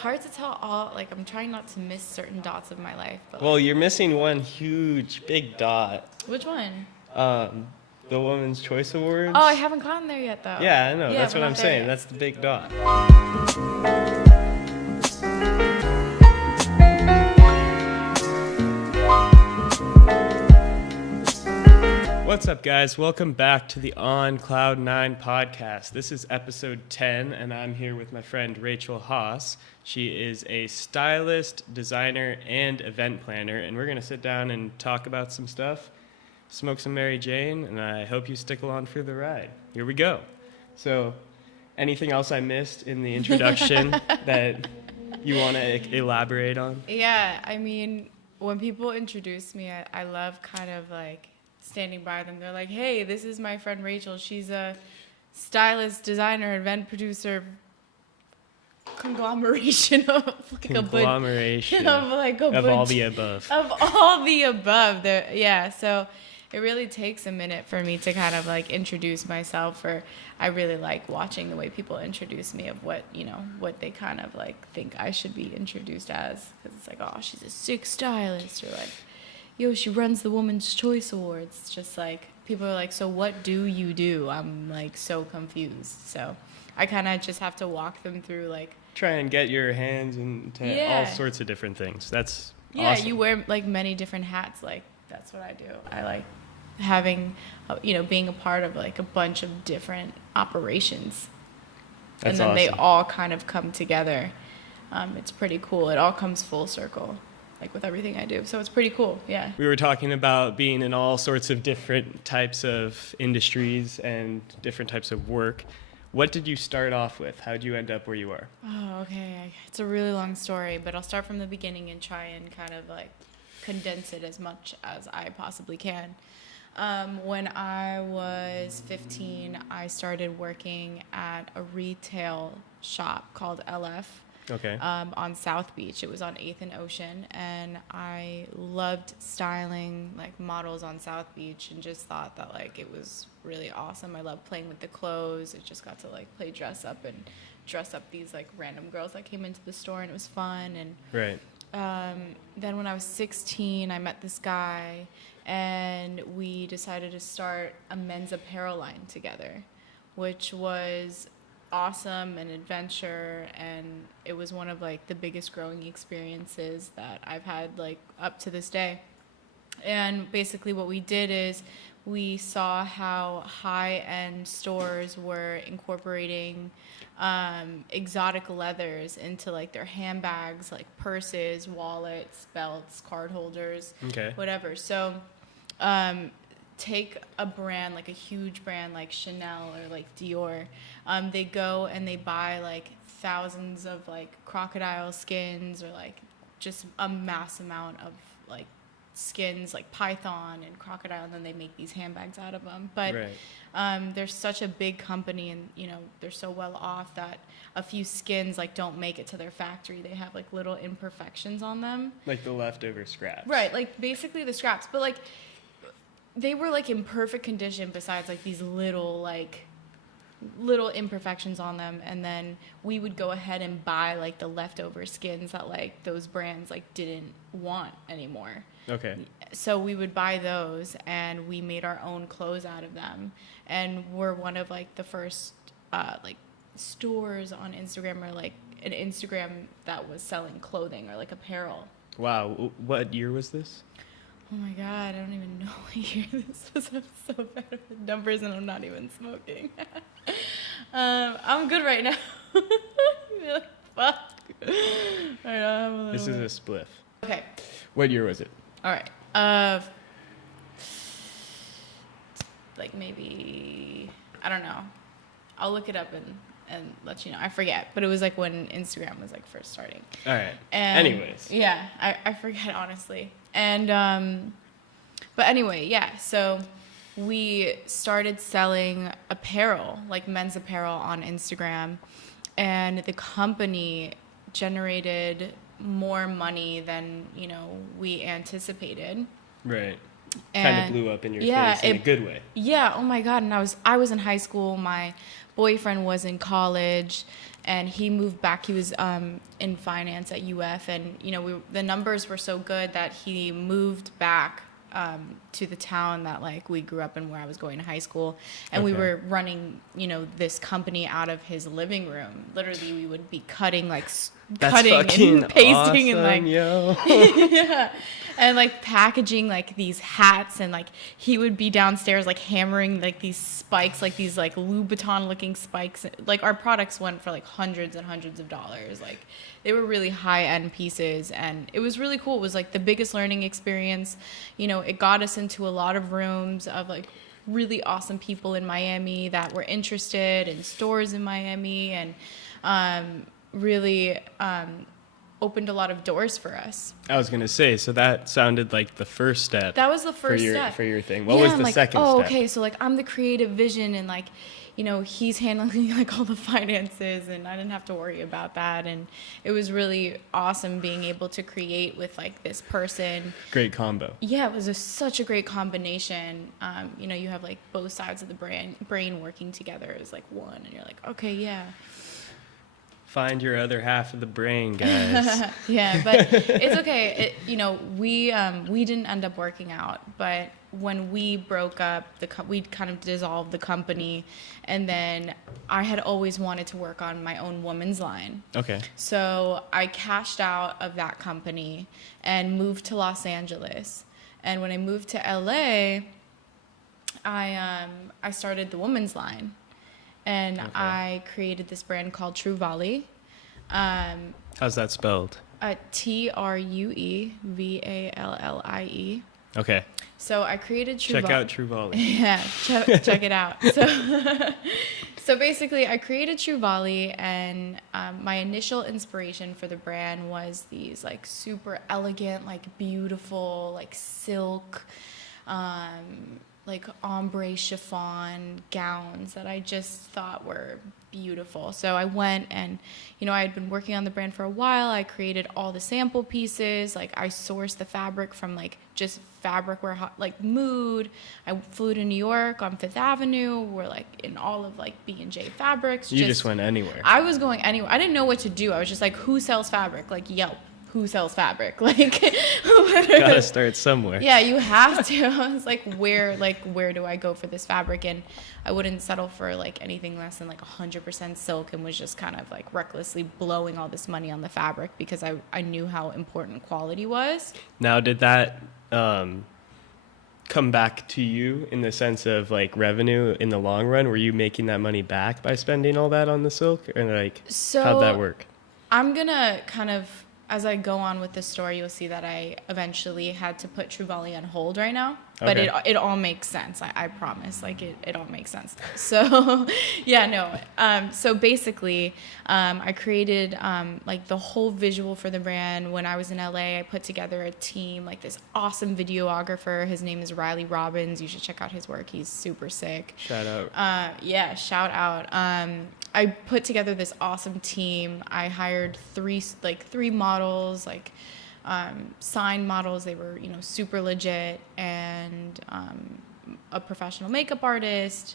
hard to tell all, like, I'm trying not to miss certain dots of my life. But Well, you're missing one huge, big dot. which one? The Women's Choice Awards. Oh, I haven't gotten there yet, though. Yeah, I know. Yeah, That's we're what not I'm there saying. yet. That's the big dot. What's up, guys? Welcome back to the On Cloud 9 podcast. This is episode 10, and I'm here with my friend Rachel Haas. She is a stylist, designer, and event planner, and we're going to sit down and talk about some stuff, smoke some Mary Jane, and I hope you stick along for the ride. Here we go. So, anything else I missed in the introduction that you want to elaborate on? Yeah, I mean, when people introduce me, I love kind of like standing by them. They're like, hey, this is my friend Rachel. She's a stylist, designer, event producer, conglomeration of like Conglomeration of like of all the above. Of all the above. Yeah, so it really takes a minute for me to kind of like introduce myself, or I really like watching the way people introduce me of what, you know, what they kind of like think I should be introduced as, because it's like, oh, she's a sick stylist, or like, yo, she runs the Women's Choice Awards. It's just like, people are like, so what do you do? I'm like so confused. So I kind of just have to walk them through like, try and get your hands into all sorts of different things. That's awesome. You wear like many different hats. Like, that's what I do. I like having, being a part of like a bunch of different operations. That's and then awesome. they all kind of come together. It's pretty cool. It all comes full circle, like with everything I do. So it's pretty cool, yeah. We were talking about being in all sorts of different types of industries and different types of work. What did you start off with? How did you end up where you are? Oh, okay. It's a really long story, but I'll start from the beginning and try and kind of like condense it as much as I possibly can. When I was 15, I started working at a retail shop called LF. Okay. On South Beach. It was on 8th and Ocean, and I loved styling like models on South Beach and just thought that like it was really awesome. I loved playing with the clothes. I just got to like play dress up these like random girls that came into the store, and it was fun. And right. Then when I was 16, I met this guy, and we decided to start a men's apparel line together, which was awesome and adventure, and it was one of like the biggest growing experiences that I've had like up to this day. And basically what we did is we saw how high-end stores were incorporating exotic leathers into like their handbags, like purses, wallets, belts, card holders, whatever. So take a brand, like a huge brand like Chanel or like Dior, they go and they buy like thousands of like crocodile skins, or like just a mass amount of like skins, like python and crocodile, and then they make these handbags out of them. But they're such a big company, and you know, they're so well off that a few skins like don't make it to their factory. They have like little imperfections on them, like the leftover scraps, right? Like basically the scraps, but like they were like in perfect condition besides like these little imperfections on them. And then we would go ahead and buy like the leftover skins that like those brands like didn't want anymore. Okay. So we would buy those, and we made our own clothes out of them, and we're one of like the first like stores on Instagram, or like an Instagram that was selling clothing or like apparel. Wow. What year was this? Oh my God, I don't even know what year this was. I'm so bad with numbers, and I'm not even smoking. I'm good right now. Fuck. All right, this is a spliff. Okay. What year was it? All right. Like maybe, I don't know. I'll look it up and let you know. I forget, but it was like when Instagram was like first starting. All right. And anyways. Yeah, I forget, honestly. And but anyway, yeah, so we started selling apparel, like men's apparel, on Instagram, and the company generated more money than, you know, we anticipated. Right. Kind of blew up in your face in a good way. Yeah, oh my God. And I was in high school, my boyfriend was in college, and he moved back. He was in finance at UF, and the numbers were so good that he moved back to the town that like we grew up in, where I was going to high school, and we were running this company out of his living room. Literally, we would be cutting cutting and pasting awesome, and yo. yeah, and like packaging like these hats, and like he would be downstairs like hammering like these spikes, like these like Louboutin looking spikes. Like our products went for like hundreds and hundreds of dollars. Like they were really high end pieces, and it was really cool. It was like the biggest learning experience. It got us into a lot of rooms of like really awesome people in Miami that were interested in stores in Miami, and really opened a lot of doors for us. I was going to say, so that sounded like the first step. That was the first step. For your thing. What was the second step? Okay, so like I'm the creative vision, and like, he's handling like all the finances, and I didn't have to worry about that. And it was really awesome being able to create with like this person. Great combo. Yeah, it was such a great combination. You have like both sides of the brain working together as like one, and you're like, okay, yeah. Find your other half of the brain, guys. Yeah, but it's okay. We didn't end up working out, but when we broke up, we kind of dissolved the company, and then I had always wanted to work on my own women's line. Okay. So I cashed out of that company and moved to Los Angeles. And when I moved to LA, I started the women's line. And Okay. I created this brand called True Volley. How's that spelled? TrueVallie. Okay. So I created True Check Volley. out True Volley. Yeah, check it out. So basically, I created True Volley, and my initial inspiration for the brand was these like super elegant, like beautiful, like silk, like ombre chiffon gowns that I just thought were beautiful. So I went and, I had been working on the brand for a while. I created all the sample pieces. Like I sourced the fabric from like just fabric where like Mood. I flew to New York on Fifth Avenue. We're like in all of like B&J fabrics. You just went anywhere. I was going anywhere. I didn't know what to do. I was just like, who sells fabric? Like Yelp. Who sells fabric? Like, gotta start somewhere. Yeah, you have to. I was like, where do I go for this fabric? And I wouldn't settle for like anything less than like 100% silk, and was just kind of like recklessly blowing all this money on the fabric because I knew how important quality was. Now, did that come back to you in the sense of like revenue in the long run? Were you making that money back by spending all that on the silk, or like how'd that work? I'm gonna kind of, as I go on with the story, you'll see that I eventually had to put True Volley on hold right now. But Okay. it all makes sense. I promise. Like it all makes sense. So yeah, no. So basically, I created like the whole visual for the brand. When I was in LA, I put together a team, like this awesome videographer. His name is Riley Robbins. You should check out his work. He's super sick. Shout out. Yeah, shout out. I put together this awesome team. I hired three models, like signed models. They were, super legit, and a professional makeup artist,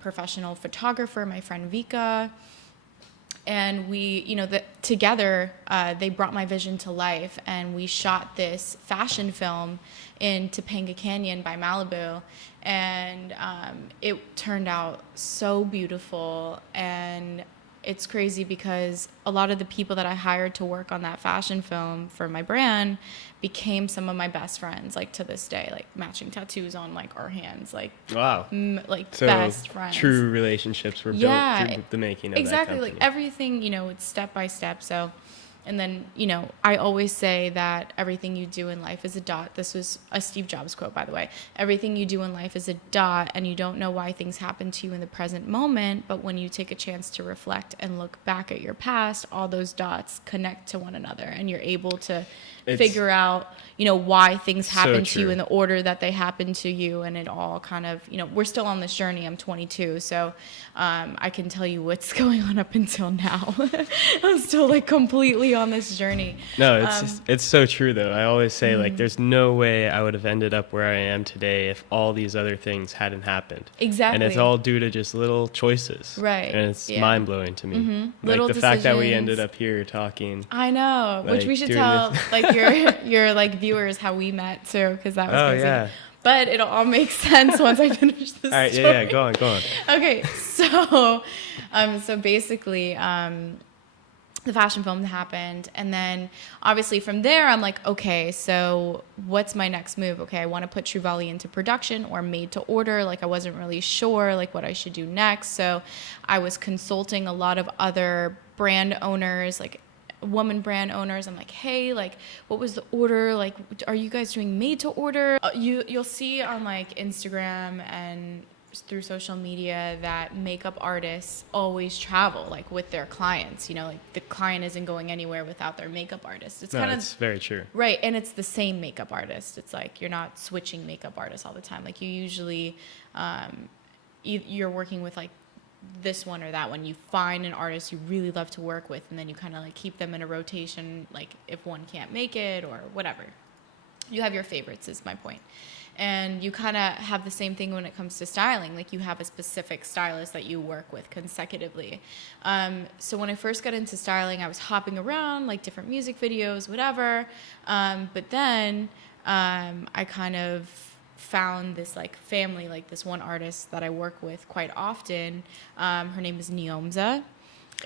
professional photographer, my friend Vika. And we, together, they brought my vision to life, and we shot this fashion film in Topanga Canyon by Malibu, and it turned out so beautiful. And it's crazy because a lot of the people that I hired to work on that fashion film for my brand became some of my best friends, like to this day, like matching tattoos on like our hands, like Wow. So best friends. True relationships were built through the making of exactly, that like company. everything, it's step by step. So, and then, I always say that everything you do in life is a dot. This was a Steve Jobs quote, by the way. Everything you do in life is a dot, and you don't know why things happen to you in the present moment, but when you take a chance to reflect and look back at your past, all those dots connect to one another, and you're able to figure out, why things So happen to you true. in the order that they happen to you. And it all kind of, we're still on this journey. I'm 22. So I can tell you what's going on up until now. I'm still like completely on this journey. No, it's so true though. I always say like Mm-hmm. there's no way I would have ended up where I am today if all these other things hadn't happened. Exactly. And it's all due to just little choices. Right. And it's Yeah. mind blowing to me. Mm-hmm. Like Little the fact that we decisions. ended up here talking. I know, which Like, we should doing tell this. like your like viewers how we met too, because that was Oh, crazy. yeah. But it'll all make sense once I finish this All right, story. yeah, go on. Okay, so basically, the fashion film happened, and then obviously from there, I'm like, okay, so what's my next move? Okay, I want to put True Volley into production or made to order. Like I wasn't really sure like what I should do next, so I was consulting a lot of other brand owners, like woman brand owners. I'm like, hey, like what was the order, like are you guys doing made to order? You'll see on like Instagram and through social media that makeup artists always travel like with their clients, like the client isn't going anywhere without their makeup artist. It's kind of It's very true. right, and it's the same makeup artist. It's like you're not switching makeup artists all the time. Like you usually you're working with like this one or that one. You find an artist you really love to work with, and then you kind of like keep them in a rotation, like if one can't make it or whatever. You have your favorites is my point. And you kind of have the same thing when it comes to styling. Like you have a specific stylist that you work with consecutively. So when I first got into styling, I was hopping around like different music videos, whatever. But then I kind of found this like family, like this one artist that I work with quite often. Her name is Neomza.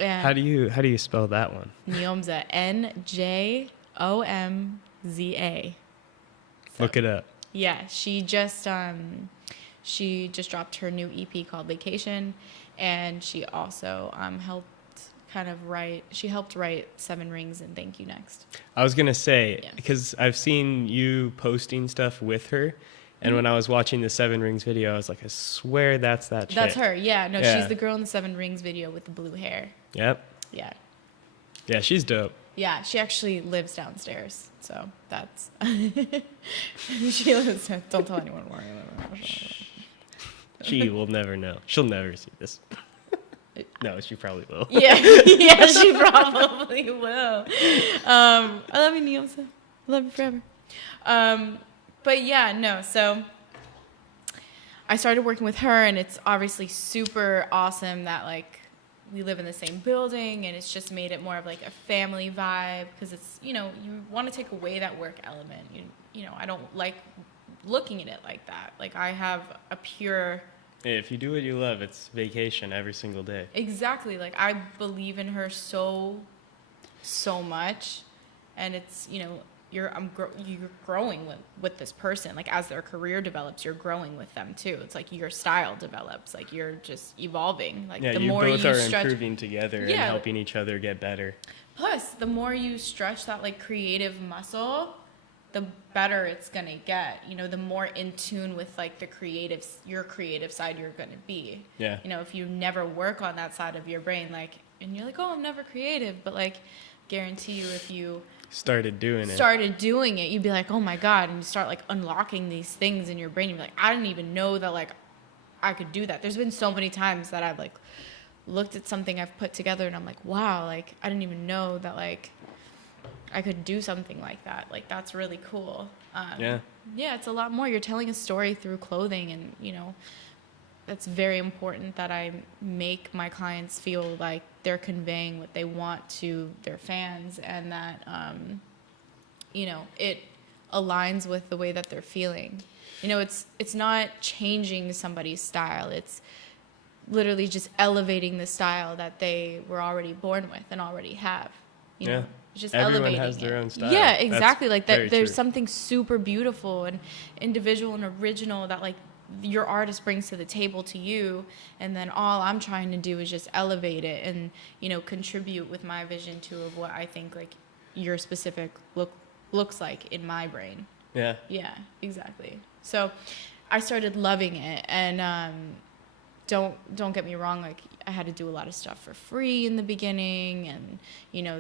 And How do you spell that one? Neomza, Njomza. Look it up. Yeah, she just dropped her new EP called Vacation, and she also helped write Seven Rings and Thank You Next. I was gonna say Yeah. because I've seen you posting stuff with her, and when I was watching the Seven Rings video, I was like, I swear that's that chick. That's her. Yeah, no, Yeah. she's the girl in the Seven Rings video with the blue hair. Yep. Yeah. Yeah, she's dope. Yeah, she actually lives downstairs, so that's she lives. Don't tell anyone more. She will never know. She'll never see this. No, she probably will. Yeah, yeah, she probably will. I love you, Neomza. I love you forever. But yeah, no. So I started working with her, and it's obviously super awesome that like we live in the same building, and it's just made it more of like a family vibe because it's you want to take away that work element. I don't like looking at it like that. Like I have a pure. If you do what you love, it's vacation every single day. Exactly. Like I believe in her so much, and it's you're growing with this person. Like as their career develops, you're growing with them too. It's like your style develops. Like you're just evolving. Like Yeah, the you more both you are stretch. improving together and Yeah. helping each other get better. Plus, the more you stretch that like creative muscle, the better it's gonna get. The more in tune with like your creative side you're gonna be. Yeah. If you never work on that side of your brain, like, and you're like, oh, I'm never creative, but like, guarantee you, if you Started doing it, you'd be like, oh my God, and you start like unlocking these things in your brain. You'd be like, I didn't even know that like I could do that. There's been so many times that I've like looked at something I've put together and I'm like, wow, like I didn't even know that like I could do something like that. Like that's really cool. Yeah. Yeah, it's a lot more. You're telling a story through clothing, and that's very important that I make my clients feel like they're conveying what they want to their fans, and that it aligns with the way that they're feeling. It's not changing somebody's style. It's literally just elevating the style that they were already born with and already have. Yeah. It's just Everyone elevating has their it. own style. Yeah, That's exactly. Like very that. There's true. something super beautiful and individual and original that like your artist brings to the table to you, and then all I'm trying to do is just elevate it and contribute with my vision of what I think like your specific looks like in my brain. Yeah. Yeah, exactly. So I started loving it, and don't get me wrong, like I had to do a lot of stuff for free in the beginning, and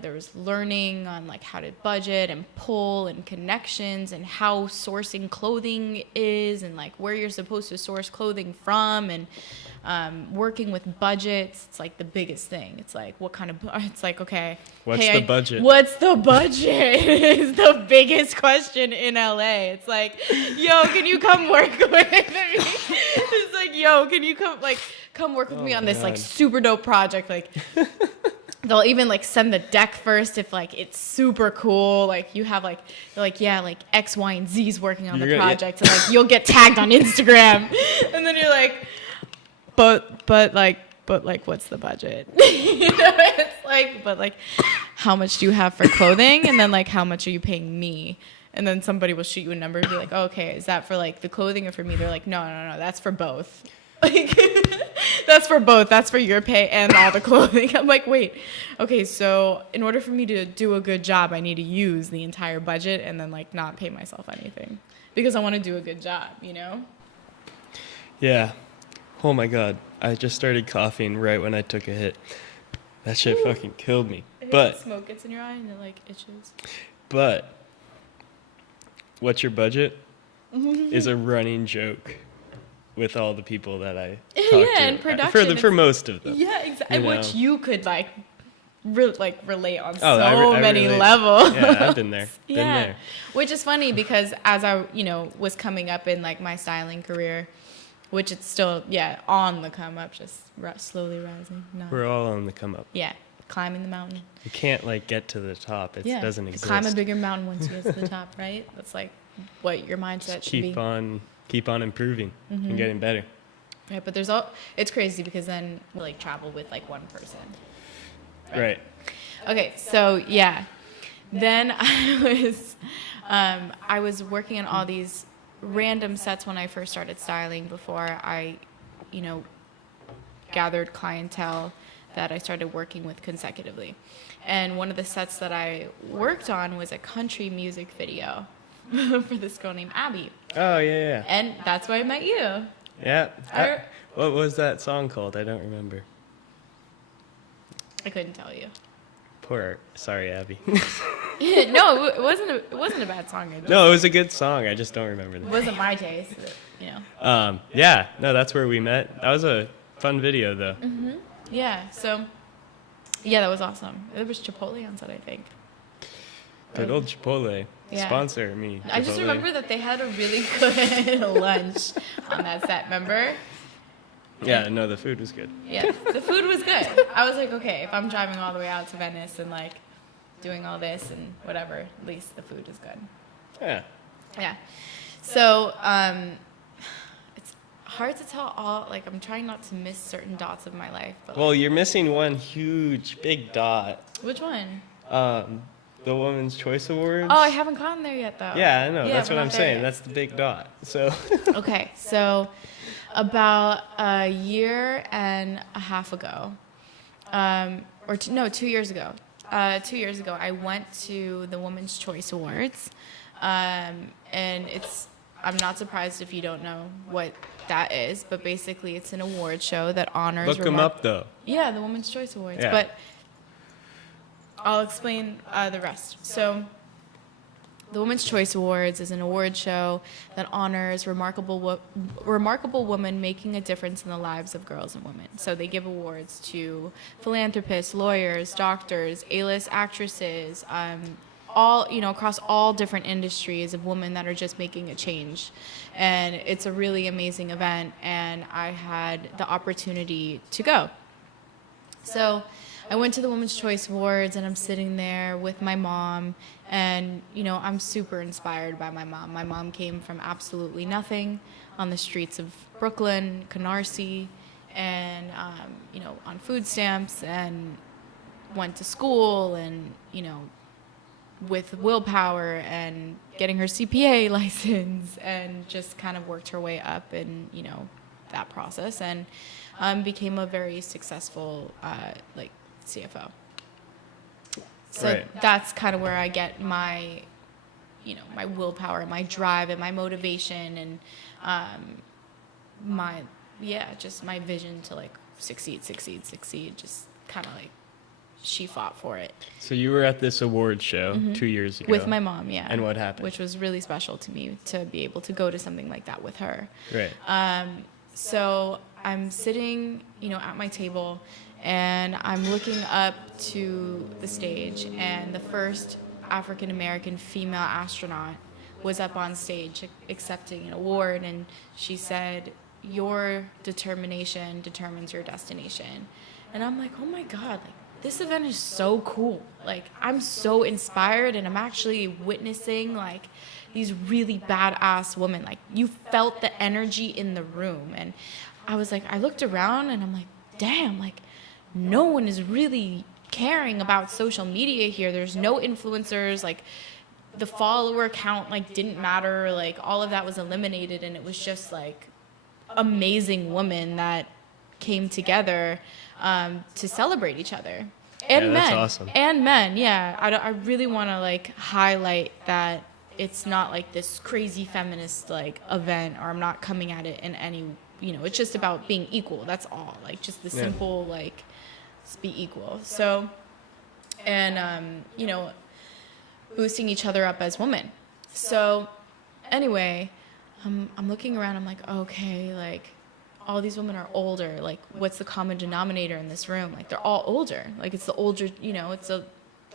there was learning on like how to budget and pull and connections and how sourcing clothing is, and like where you're supposed to source clothing from, and working with budgets. It's like the biggest thing. It's like it's like, okay, what's the budget? What's the budget is the biggest question in LA. It's like, yo, can you come work with me? It's like, yo, can you come work with me on this like super dope project? Like they'll even like send the deck first if like it's super cool. Like you have like, they're like, yeah, like X, Y, and Z's working on the project, and like you'll get tagged on Instagram, and then you're like, but like what's the budget? It's like, but like, how much do you have for clothing, and then like how much are you paying me? And then somebody will shoot you a number and be like, oh, okay, is that for like the clothing or for me? They're like, no, that's for both. Like that's for both. That's for your pay and all the clothing. I'm like, wait, okay, so in order for me to do a good job, I need to use the entire budget and then like not pay myself anything because I want to do a good job, Yeah. Oh my God. I just started coughing right when I took a hit. That shit fucking killed me. But smoke gets in your eye and it like itches. But what's your budget is a running joke with all the people that I talk to. And production. For most of them. Yeah, exactly. Which you could like relate on I many relate. levels. Yeah, I've been there. Been there. Which is funny because as I, was coming up in like my styling career, which it's still, on the come up, just slowly rising. No. We're all on the come up. Yeah, climbing the mountain. You can't like get to the top. It doesn't exist. Climb a bigger mountain once you get to the top, right? That's like what your mindset should be. Keep on improving and getting better. Right, but it's crazy because then we like travel with like one person. Right. Okay, so then I was working on all these random sets when I first started styling before I, gathered clientele that I started working with consecutively. And one of the sets that I worked on was a country music video for this girl named Abby. Oh, yeah. And that's why I met you. Yeah. What was that song called? I don't remember. I couldn't tell you. Sorry, Abby. No, it wasn't a bad song. No, it was a good song. I just don't remember that. It wasn't my taste, No, that's where we met. That was a fun video, though. Mm-hmm. Yeah, so, that was awesome. There was Chipotle on set, I think. Good old Chipotle. Yeah. Sponsor me. Chipotle. I just remember that they had a really good lunch on that set, remember? Yeah, no, the food was good. Yeah, the food was good. I was like, okay, if I'm driving all the way out to Venice and like doing all this and whatever, at least the food is good. Yeah. Yeah. So, it's hard to tell I'm trying not to miss certain dots of my life. But Well, you're missing one huge, big dot. Which one? The Women's Choice Awards. Oh, I haven't gotten there yet, though. Yeah, I know. Yeah, that's what I'm saying. Yet. That's the big dot. So. Okay, so about a year and a half ago, 2 years ago. 2 years ago, I went to the Women's Choice Awards, and I'm not surprised if you don't know what that is, but basically it's an award show that honors... Look them up, though. Yeah, the Women's Choice Awards, yeah. But I'll explain the rest. So the Women's Choice Awards is an award show that honors remarkable women making a difference in the lives of girls and women. So they give awards to philanthropists, lawyers, doctors, A-list actresses, all across all different industries of women that are just making a change. And it's a really amazing event, and I had the opportunity to go. So I went to the Women's Choice Awards, and I'm sitting there with my mom, and, I'm super inspired by my mom. My mom came from absolutely nothing on the streets of Brooklyn, Canarsie, and, on food stamps, and went to school, and, with willpower and getting her CPA license, and just kind of worked her way up in, that process, and became a very successful, CFO. So right. That's kind of where I get my, my willpower, my drive, and my motivation, and my just my vision to like succeed, just kind of like she fought for it. So you were at this award show 2 years ago. With my mom, yeah. And what happened? Which was really special to me to be able to go to something like that with her. Right. So I'm sitting, at my table, and I'm looking up to the stage, and the first African American female astronaut was up on stage accepting an award, and she said, "Your determination determines your destination." And I'm like, oh my God, like, this event is so cool. Like, I'm so inspired, and I'm actually witnessing like these really badass women. Like, you felt the energy in the room. And I was like, I looked around and I'm like, damn, like, no one is really caring about social media here. There's no influencers. Like, the follower count like didn't matter. Like, all of that was eliminated, and it was just like amazing women that came together to celebrate each other. And yeah, men. That's awesome. And men, yeah. I really want to like highlight that it's not like this crazy feminist like event, or I'm not coming at it in any, it's just about being equal. That's all. Like, just the simple like, let's be equal. So, and boosting each other up as women. So anyway, I'm looking around, I'm like, okay, like, all these women are older. Like, what's the common denominator in this room? Like, they're all older. Like, it's the older, it's the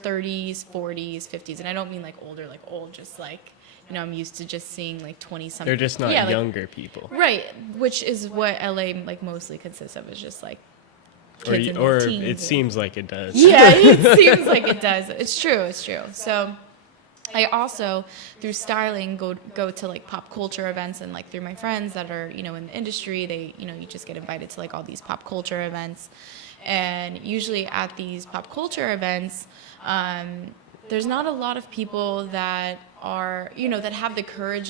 30s, 40s, 50s. And I don't mean like older, like old, just like, I'm used to just seeing like 20-something. They're just not younger people. Right. Which is what LA like mostly consists of, is just like kids in their teens. It seems like it does. Yeah, it seems like it does. It's true. So I also, through styling, go to like pop culture events, and like through my friends that are, in the industry, they, you just get invited to like all these pop culture events. And usually at these pop culture events, there's not a lot of people that are, that have the courage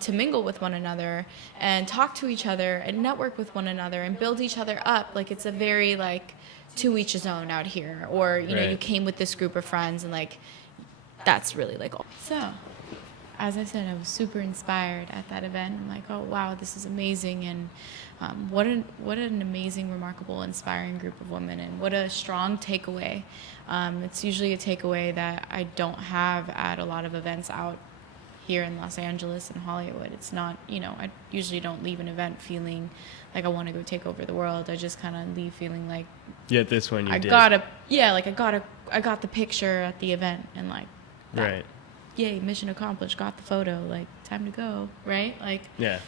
to mingle with one another and talk to each other and network with one another and build each other up. Like, it's a very like to each his own out here, or you came with this group of friends, and like that's really like all. So as I said, I was super inspired at that event. I'm like, oh wow, this is amazing, and what an amazing, remarkable, inspiring group of women, and what a strong takeaway. It's usually a takeaway that I don't have at a lot of events out here in Los Angeles and Hollywood. It's not, I usually don't leave an event feeling like I want to go take over the world. I just kind of leave feeling like, yeah, this one you did. I got the picture at the event, and like, right. Yay, mission accomplished, got the photo, like, time to go, right? Like, yeah.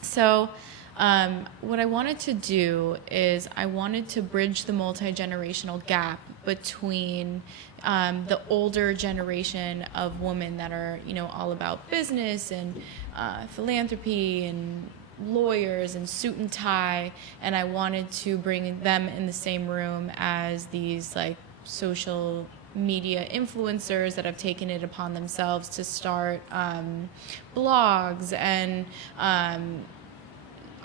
So what I wanted to do is I wanted to bridge the multi-generational gap between the older generation of women that are, all about business and philanthropy and lawyers and suit and tie, and I wanted to bring them in the same room as these like social media influencers that have taken it upon themselves to start blogs and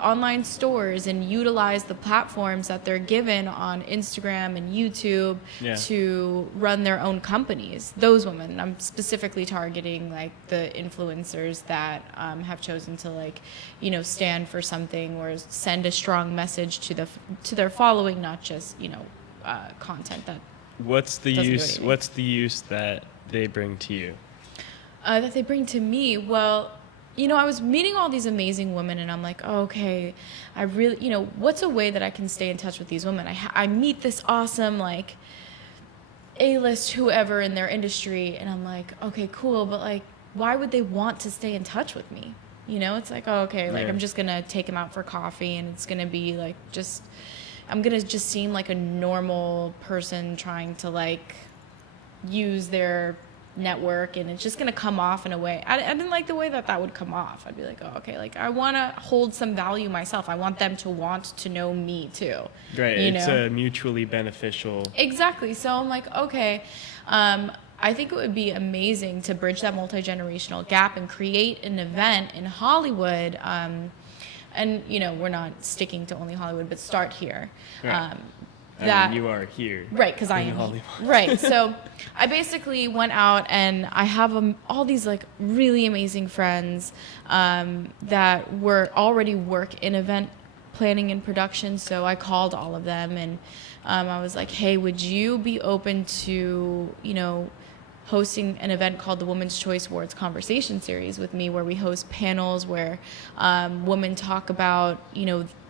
online stores and utilize the platforms that they're given on Instagram and YouTube to run their own companies. Those women, I'm specifically targeting like the influencers that have chosen to like, stand for something or send a strong message to their following, not just, content that. What's the use that they bring to you? That they bring to me? Well, I was meeting all these amazing women, and I'm like, oh, okay, I really, what's a way that I can stay in touch with these women? I meet this awesome, like, A-list whoever in their industry, and I'm like, okay, cool, but, like, why would they want to stay in touch with me? It's like, oh, okay, like, I'm just going to take them out for coffee, and it's going to be, like, I'm going to just seem like a normal person trying to, like, use their network, and it's just going to come off in a way. I didn't like the way that would come off. I'd be like, oh, okay, like, I want to hold some value myself. I want them to want to know me too. Right. It's a mutually beneficial. Exactly. So I'm like, okay, I think it would be amazing to bridge that multi-generational gap and create an event in Hollywood. And, we're not sticking to only Hollywood, but start here. Right. that you are here. Right, because I in am Hollywood. right. So I basically went out and I have all these like really amazing friends that were already work in event planning and production. So I called all of them and I was like, hey, would you be open to, hosting an event called the Women's Choice Awards Conversation Series with me, where we host panels where women talk about,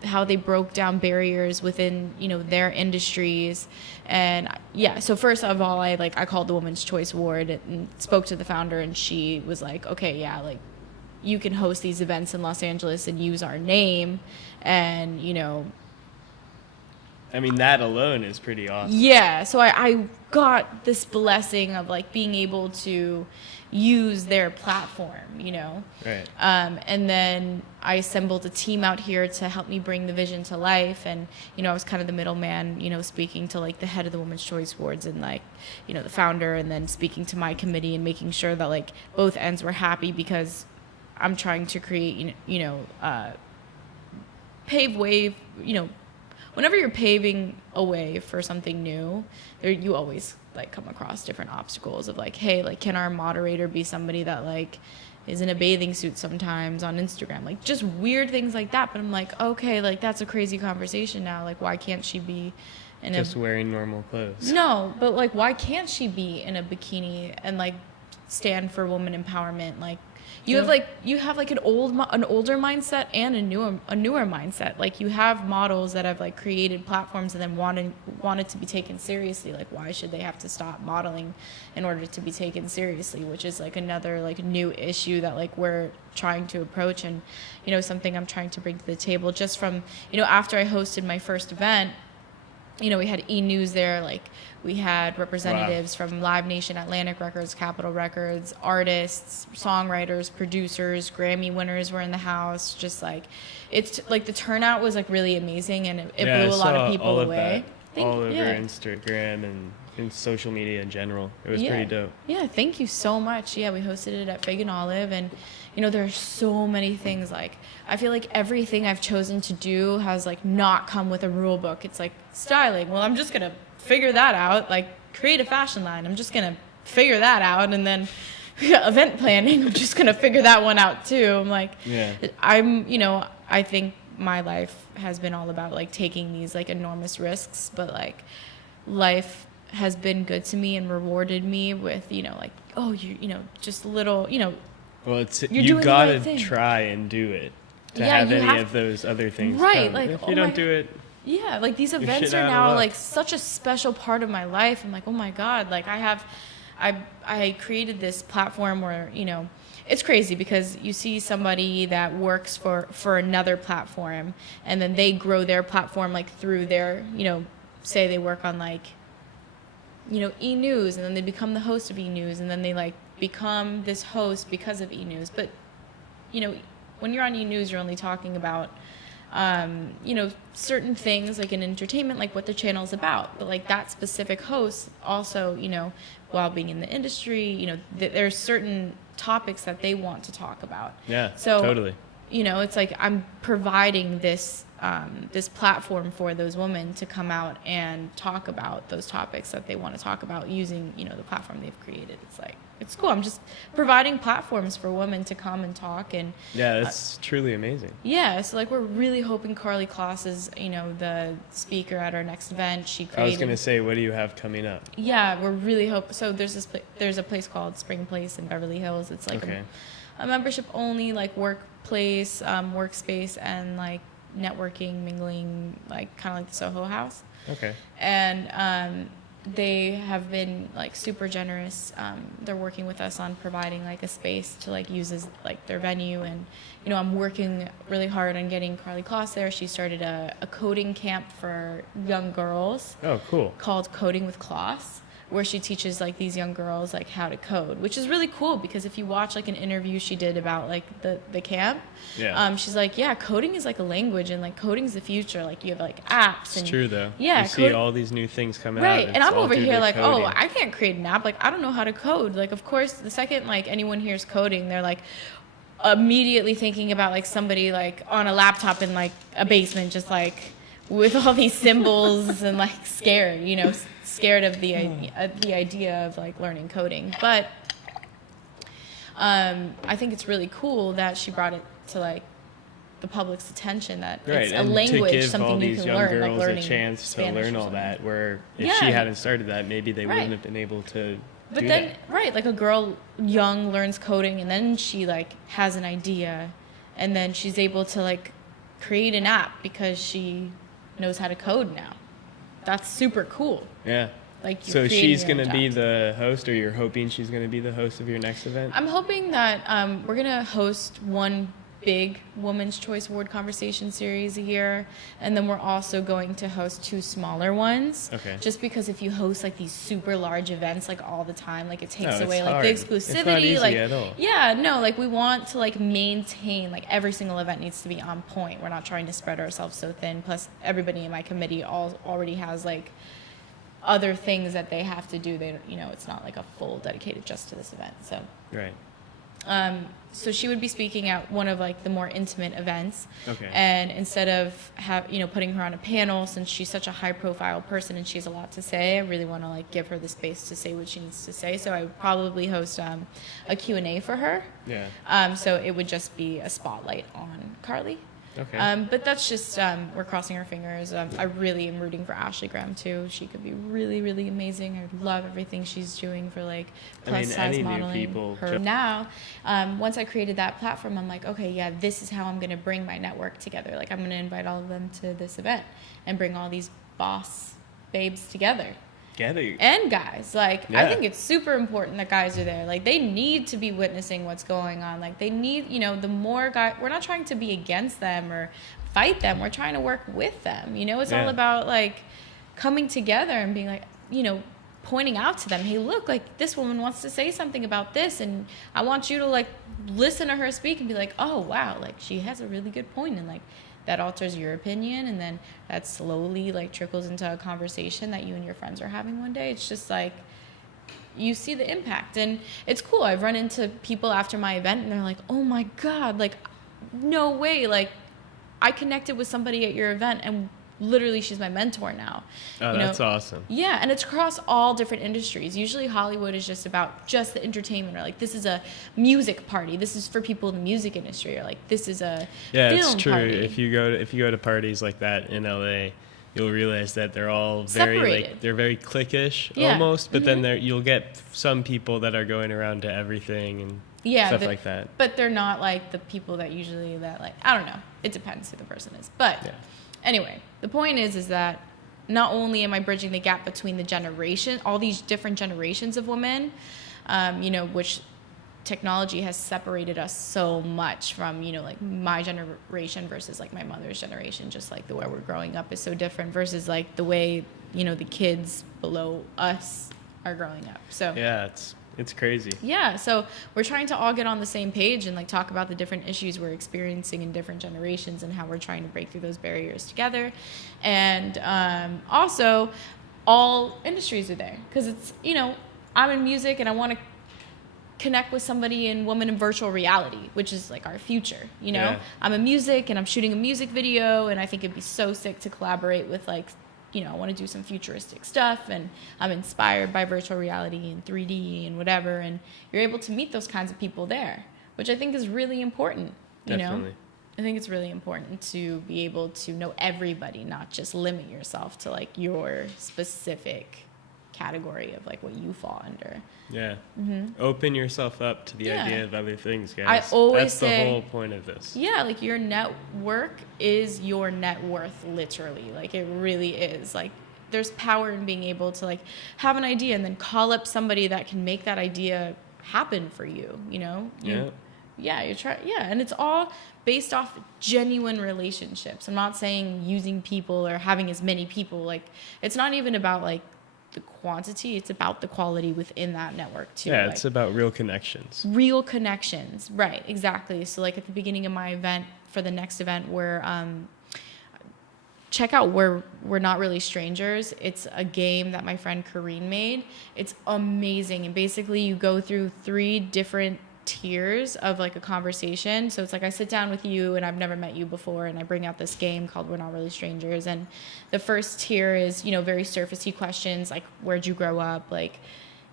how they broke down barriers within, their industries. And yeah, so first of all, I called the Women's Choice Award and spoke to the founder, and she was like, okay, yeah, like you can host these events in Los Angeles and use our name. And, I mean, that alone is pretty awesome. yeah, so I got this blessing of like being able to use their platform, Right. And then I assembled a team out here to help me bring the vision to life. And, I was kind of the middleman, speaking to like the head of the Women's Choice Awards and like, the founder, and then speaking to my committee and making sure that like both ends were happy, because I'm trying to create, pave way, whenever you're paving a way for something new, you always like come across different obstacles of like, hey, like can our moderator be somebody that like is in a bathing suit sometimes on Instagram, like just weird things like that. But I'm like, okay, like that's a crazy conversation now. Like why can't she be in just wearing normal clothes? No, but like why can't she be in a bikini and like stand for woman empowerment? Like you have like an older mindset and a newer mindset. Like you have models that have like created platforms and then wanted to be taken seriously. Like why should they have to stop modeling in order to be taken seriously? Which is like another like new issue that like we're trying to approach, and something I'm trying to bring to the table. Just from after I hosted my first event, we had E! News there, like we had representatives from Live Nation, Atlantic Records, Capitol Records, artists, songwriters, producers, Grammy winners were in the house. Just like, it's like the turnout was like really amazing, and it blew a lot of people all away. All over Instagram and social media in general. It was pretty dope. Yeah, thank you so much. Yeah, we hosted it at Fig and Olive, and there are so many things. Like I feel like everything I've chosen to do has like not come with a rule book. It's like styling. Well, I'm just gonna figure that out. Like create a fashion line. I'm just gonna figure that out, and then event planning. I'm just gonna figure that one out too. I'm like, I think my life has been all about like taking these like enormous risks, but like life has been good to me and rewarded me with like, oh, just little, well, you gotta try and do it to have any of those other things right come. like if you don't do it, like these events are now like such a special part of my life. I'm like, oh my god, like I created this platform where it's crazy, because you see somebody that works for another platform, and then they grow their platform like through their say they work on like E! News, and then they become the host of E! News, and then they like become this host because of E! News. But when you're on E! News, you're only talking about certain things like in entertainment, like what the channel's about. But like that specific host also, while being in the industry, there's certain topics that they want to talk about. Yeah, so totally. It's like I'm providing this this platform for those women to come out and talk about those topics that they want to talk about using, the platform they've created. It's like, it's cool. I'm just providing platforms for women to come and talk. And yeah, that's truly amazing. Yeah, so like we're really hoping Carly Kloss is, the speaker at our next event. She created. I was gonna say, what do you have coming up? Yeah, we're really so there's a place called Spring Place in Beverly Hills. It's like a membership only like workplace, workspace, and like networking, mingling, like kind of like the Soho House. Okay. And they have been like super generous. They're working with us on providing like a space to like use as like their venue. And I'm working really hard on getting Carly Kloss there. She started a coding camp for young girls. Oh, cool. Called Coding with Kloss, where she teaches like these young girls like how to code, which is really cool, because if you watch like an interview she did about like the camp, she's like, yeah, coding is like a language, and like coding's the future. Like you have like apps. It's true though. Yeah, you see all these new things coming out. Right, and I'm over here like, coding. oh, I can't create an app. Like I don't know how to code. Like of course, the second like anyone hears coding, they're like immediately thinking about like somebody like on a laptop in like a basement, just like with all these symbols and like scared, scared of the idea of like learning coding. But I think it's really cool that she brought it to like the public's attention that it's a language, to give something all you these can young learn, girls like learning a chance Spanish to learn or all something. that. Where if Yeah. she hadn't started that, maybe they wouldn't have been able to. But do then, that. right, like a girl young learns coding and then she like has an idea and then she's able to like create an app because she knows how to code now. That's super cool. Yeah. Like you're So creating she's your own going to be job. the host, or you're hoping she's going to be the host of your next event? I'm hoping that we're going to host one big Women's Choice Award conversation series a year, and then we're also going to host 2 smaller ones. Okay. Just because if you host like these super large events like all the time, like it takes No, it's away like hard. the It's exclusivity. not easy like at all. yeah, no, like we want to like maintain like every single event needs to be on point. We're not trying to spread ourselves so thin. Plus everybody in my committee already has like other things that they have to do. They don't, it's not like a full dedicated just to this event. So Right. so she would be speaking at one of like the more intimate events. Okay. And instead of putting her on a panel, since she's such a high profile person and she has a lot to say, I really want to like give her the space to say what she needs to say. So I would probably host a Q&A for her. Yeah. So it would just be a spotlight on Carly. Okay. But that's just, we're crossing our fingers. I really am rooting for Ashley Graham too. She could be really, really amazing. I love everything she's doing for like plus size any new modeling. people Now, once I created that platform, I'm like, okay, yeah, this is how I'm going to bring my network together. Like I'm going to invite all of them to this event and bring all these boss babes together. And guys, like I think it's super important that guys are there. Like they need to be witnessing what's going on. Like they need, the more guys. We're not trying to be against them or fight them. We're trying to work with them. It's all about like coming together and being like, pointing out to them, hey, look, like this woman wants to say something about this, and I want you to like listen to her speak and be like, oh wow, like she has a really good point, and like that alters your opinion, and then that slowly like trickles into a conversation that you and your friends are having one day. It's just like you see the impact, and it's cool. I've run into people after my event and they're like, oh my god, like no way, like I connected with somebody at your event and literally she's my mentor now. Oh, that's awesome. Yeah, and it's across all different industries. Usually Hollywood is just about just the entertainment, or like this is a music party, this is for people in the music industry, or like this is a film it's true party. If you go to parties like that in LA, you'll realize that they're all very separated. like they're very cliquish Yeah. almost, but then you'll get some people that are going around to everything and stuff like that. But they're not like the people that usually that like, I don't know, it depends who the person is. But anyway, the point is that not only am I bridging the gap between the generation, all these different generations of women, which technology has separated us so much from, like my generation versus like my mother's generation, just like the way we're growing up is so different versus like the way, the kids below us are growing up. So yeah, it's crazy. Yeah, so we're trying to all get on the same page and like talk about the different issues we're experiencing in different generations and how we're trying to break through those barriers together. And also, all industries are there because it's, I'm in music and I want to connect with somebody in woman in virtual reality, which is like our future. I'm in music and I'm shooting a music video, and I think it'd be so sick to collaborate with like, I want to do some futuristic stuff, and I'm inspired by virtual reality and 3D and whatever, and you're able to meet those kinds of people there, which I think is really important. Definitely. I think it's really important to be able to know everybody, not just limit yourself to like your specific category of like what you fall under. Yeah. Mm-hmm. Open yourself up to the idea of other things, guys. I always That's say, the whole point of this. Yeah, like your network is your net worth, literally. Like it really is. Like there's power in being able to like have an idea and then call up somebody that can make that idea happen for you, and it's all based off genuine relationships. I'm not saying using people or having as many people. Like it's not even about like the quantity, it's about the quality within that network too. Yeah, it's about real connections. Real connections, right, exactly. So like at the beginning of my event, for the next event, where check out We're Not Really Strangers. It's a game that my friend Kareen made. It's amazing, and basically you go through 3 different tiers of like a conversation. So it's like I sit down with you and I've never met you before, and I bring out this game called We're Not Really Strangers. And the first tier is, you know, very surfacey questions like, where'd you grow up? Like,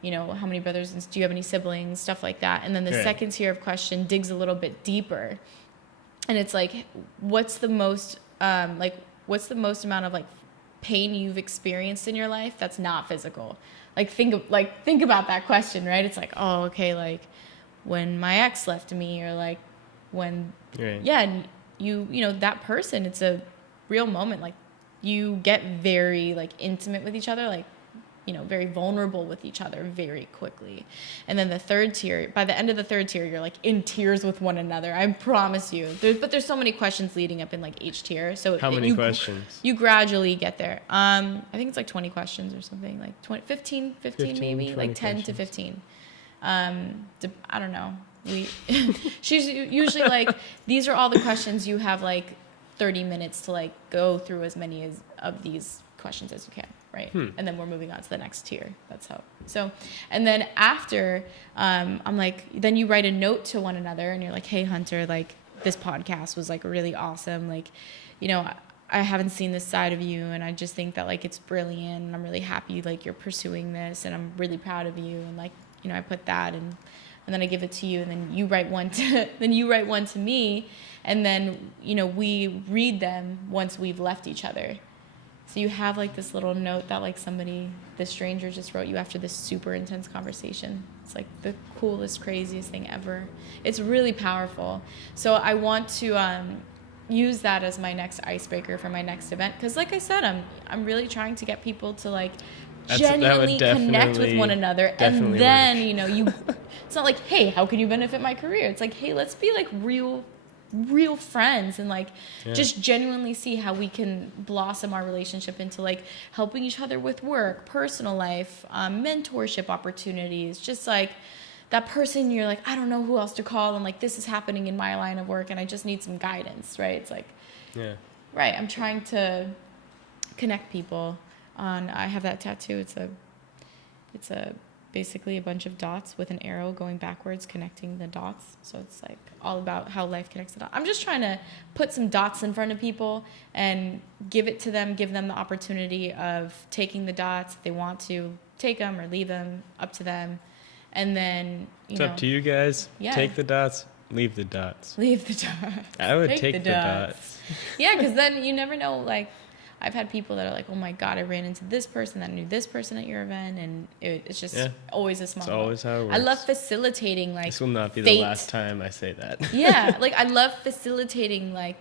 you know, how many brothers and do you have any siblings? Stuff like that. And then the second tier of question digs a little bit deeper. And it's like, what's the most amount of like pain you've experienced in your life that's not physical? Like think about that question, right? It's like, oh, okay, like when my ex left me, or like when and you know, that person, it's a real moment. Like you get very like intimate with each other, like, you know, very vulnerable with each other very quickly. And then the third tier, by the end of the third tier, you're like in tears with one another. I promise you. But there's so many questions leading up in like each tier. So how many questions? You gradually get there. I think it's like 20 questions or something, like 15 maybe, like 10 questions. To 15. I don't know. She's usually like, these are all the questions. You have like 30 minutes to like go through as many of these questions as you can. Right. And then we're moving on to the next tier. That's how. So, and then after, I'm like, then you write a note to one another and you're like, hey, Hunter, like this podcast was like really awesome. Like, you know, I haven't seen this side of you, and I just think that like it's brilliant, and I'm really happy like you're pursuing this, and I'm really proud of you. And like, you know, I put that and then I give it to you, and then you write one to me, and then, you know, we read them once we've left each other. So you have like this little note that like this stranger just wrote you after this super intense conversation. It's like the coolest, craziest thing ever. It's really powerful. So I want to use that as my next icebreaker for my next event. Because like I said, I'm really trying to get people to like genuinely connect with one another. And then, you know, it's not like, hey, how can you benefit my career? It's like, hey, let's be like real friends, and like just genuinely see how we can blossom our relationship into like helping each other with work, personal life, mentorship opportunities, just like that person you're like, I don't know who else to call, and like this is happening in my line of work and I just need some guidance, right? It's like, right, I'm trying to connect people on, I have that tattoo. It's a basically a bunch of dots with an arrow going backwards connecting the dots. So it's like all about how life connects the dots. I'm just trying to put some dots in front of people and give it to them, give them the opportunity of taking the dots if they want to take them or leave them, up to them. And then, it's up to you guys. Take the dots, leave the dots. Leave the dots. I would take the dots. Yeah, because then you never know, like, I've had people that are like, oh my God, I ran into this person that knew this person at your event, and it's just always a small. It's always how it works. I love facilitating, like, this will not be the last time I say that. Yeah, like I love facilitating like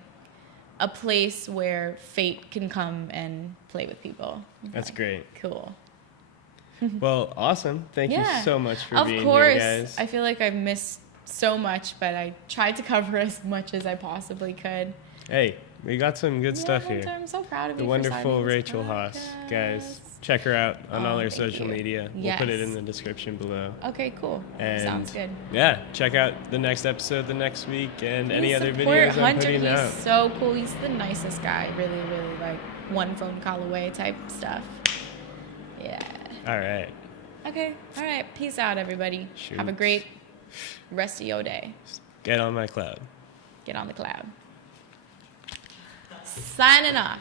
a place where fate can come and play with people. That's great. Cool. Well, awesome. Thank you so much for being here, guys. Of course. I feel like I've missed so much, but I tried to cover as much as I possibly could. Hey, we got some good stuff here. I'm so proud of you. The wonderful Rachel Haas. Guys, check her out on all her social media. We'll put it in the description below. Okay, cool. And sounds good. Yeah, check out the next episode the next week, and any other videos I'm putting out. He's so cool. He's the nicest guy. Really, really like one phone call away type stuff. Yeah. All right. Okay. All right. Peace out, everybody. Shoot. Have a great rest of your day. Get on my cloud. Get on the cloud. Signing off.